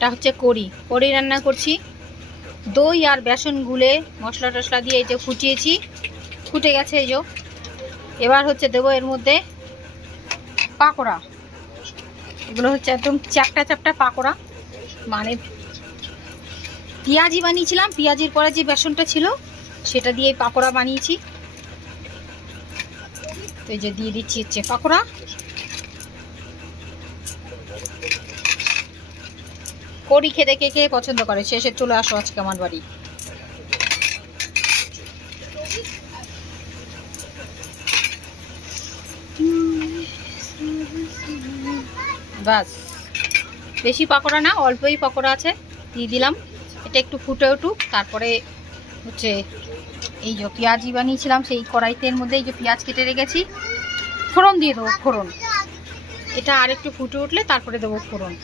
এটা হচ্ছে কড়ি রান্না করছি। দই আর বেসন গুলে মশলা টশলা দিয়ে এই যে ফুটিয়েছি, ফুটে গেছে এই যে। এবার হচ্ছে দেবো এর মধ্যে পাকোড়া। এগুলো হচ্ছে একদম চ্যাপটা চ্যাপটা পাকোড়া, মানে পেঁয়াজি বানিয়েছিলাম, পেঁয়াজির পরে যে বেসনটা ছিল সেটা দিয়ে পাকোড়া বানিয়েছি। তো এই যে দিয়ে দিচ্ছি হচ্ছে পাকোড়া। কড়ি খেতে কে কে পছন্দ করে শেষে চলে আসো আজকে আমার বাড়ি। বাস, বেশি পাকোড়া না, অল্পই পাকোড়া আছে, দিয়ে দিলাম। এটা একটু ফুটে উঠুক, তারপরে হচ্ছে এই যে পেঁয়াজি বানিয়েছিলাম সেই কড়াইতের মধ্যে এই যে পেঁয়াজ কেটে রেখেছি, ফোড়ন দিয়ে দেবো। ফোড়ন এটা আর একটু ফুটে উঠলে তারপরে দেবো ফোড়ন।